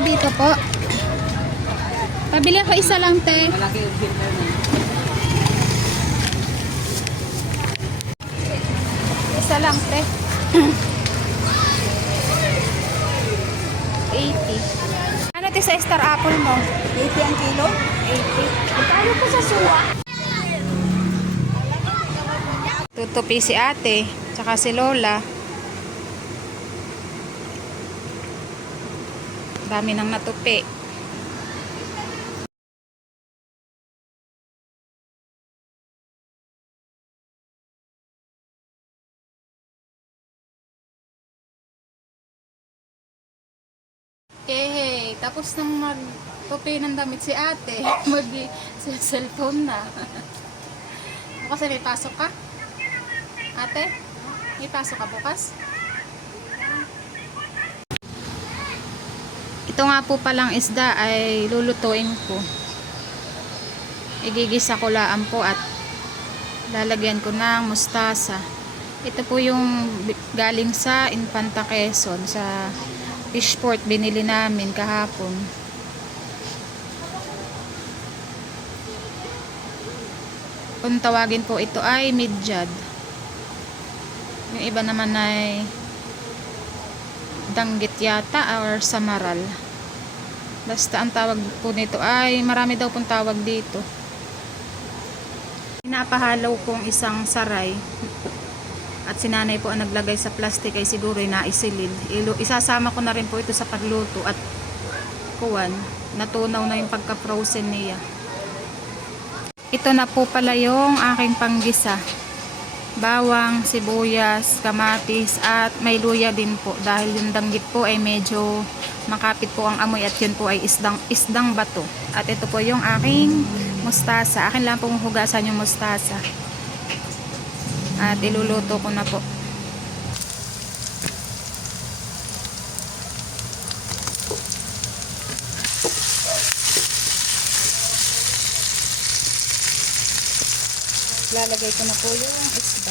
dito po. Pabili ako isa lang, te. Malaki yung filter na. Isa lang, te. 80. Ano, te, sa star apple mo? 80 ang kilo? 80. Magkano po sa suwa? Tutupi si ate, tsaka si Lola. Dami nang natupi. Okay, tapos nang magtupi ng damit si ate, mag-cellphone na. Kasi may pasok ka? Ate, may pasok ka bukas? Ito nga po palang isda ay lulutuin ko. Igigisa ko laan po at lalagyan ko ng mustasa. Ito po yung galing sa Infanta Quezon, sa Fishport, binili namin kahapon. Kung tawagin po ito ay midyad. Yung iba naman ay danggit yata or samaral. Basta ang tawag po nito ay marami daw pong tawag dito. Pinapahalaw kong isang saray at si nanay po ang naglagay sa plastic ay siguro ay naisilid. Isasama ko na rin po ito sa pagluto at kuwan, natunaw na yung pagka-frozen niya. Ito na po pala yung aking panggisa. Bawang, sibuyas, kamatis at may luya din po dahil yung danggit po ay medyo makapit po ang amoy at yun po ay isdang bato. At ito po yung aking mustasa. Akin lang pong hugasan yung mustasa. At iluluto ko na po. Lalagay ko na po yung isda.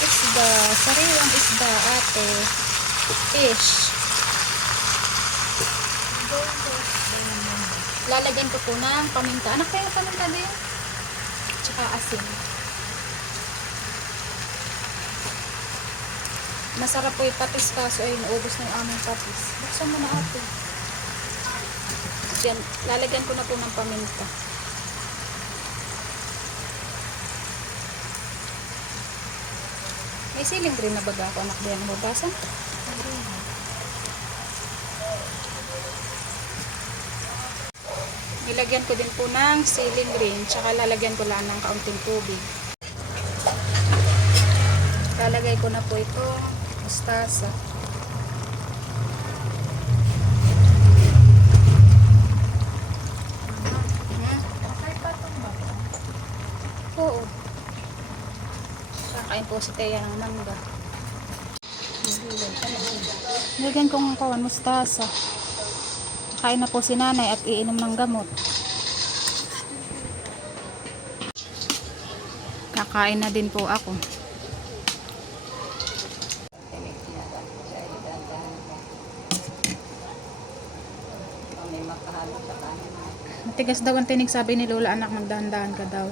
Isda, sariwang isda, ate. Fish. Lalagyan ko po ng paminta. Anak, kayo ng paminta din? Tsaka asin. Masarap po yung patis kaso ay naubos na yung aming patis. Buksan mo na ate. Yan, lalagyan ko na po ng paminta. May siling green na baga ako anak diyan. Hugasan? Nilagyan ko din po ng siling green tsaka lalagyan ko lang ng kaunting tubig. Lalagay ko na po ito mustasa. Okay pa itong ba? Oo. Kakain po si Teya ng mangga. Nilagyan ko ng kawan mustasa. Kakain na po si nanay at iinom ng gamot. Kakain na din po ako. Matigas daw ang tinig, sabi ni Lola, anak, magdahan-dahan ka daw.